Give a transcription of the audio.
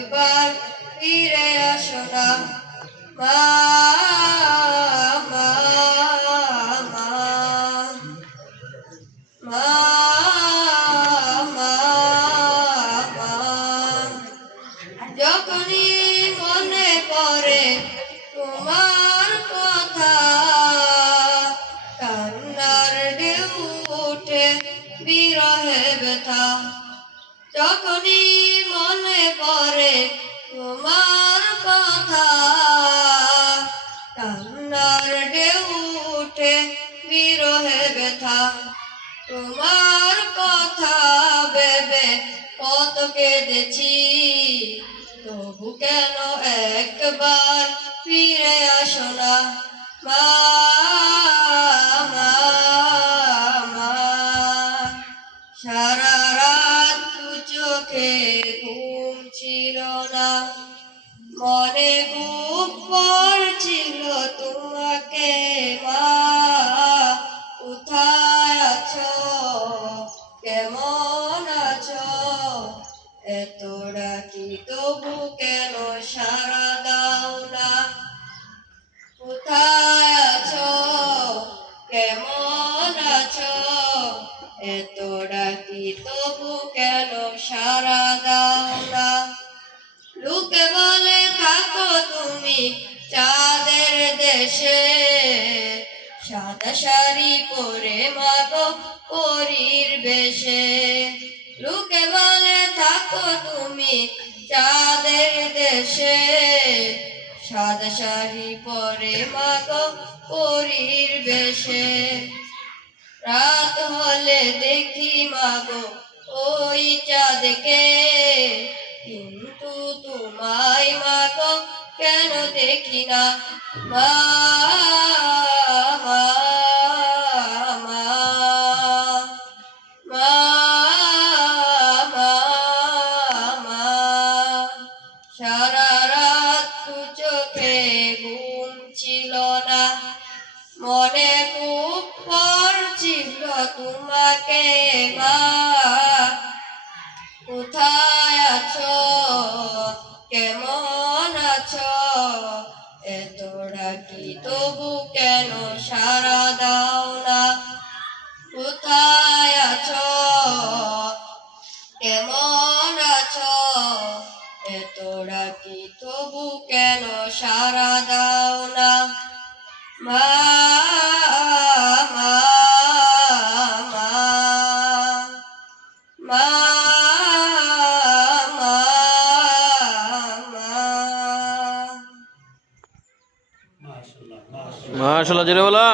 একবার ফিরে আসো না মা মা মা মা মা মা যখনই মনে পড়ে তোমার কথা কান্নার ঢেউ ওঠে বিরহে ব্যথা যখনই মনে পড়ে তোমার কথা কান্নার ঢেউ ওঠে বিরহে ব্যথা তোমার কথা ভেবে কত কেঁদেছি তবু কেন একবার ফিরে আসো না মা মা মা সারা রাত দু চোখে ঘুম ছিল না মনে খুব পড়ছিল তোমাকে মা কোথায় আছো কেমন আছো এত ডাকি তবু কেন সাড়া দাও না কোথায় আছো কেমন আছো এত ডাকি তবু কেন সাড়া দাও না লোকে বলে থাকো তুমি চাঁদের দেশে সাদা শাড়ি পরে মাগো পরীর বেশে লোকে বলে থাকো তুমি চাঁদের দেশে সাদা শাড়ি পরে মাগো পরীর বেশে রাত হলে দেখি মাগো ওই চাঁদকে কিন্তু তোমায় মাগো কেন দেখি না মা মা মা মা মা মা সারা রাত দু চোখে ঘুম ছিল না মনে খুব পড়ছিল তোমাকে মা কোথায় আছো কেমন আছো এত ডাকি তবু কেন সাড়া দাও না কোথায় আছো কেমন আছো এত ডাকি তবু কেন সাড়া দাও না মা মা মা মা মা মাশাআল্লাহ জোরে বলো।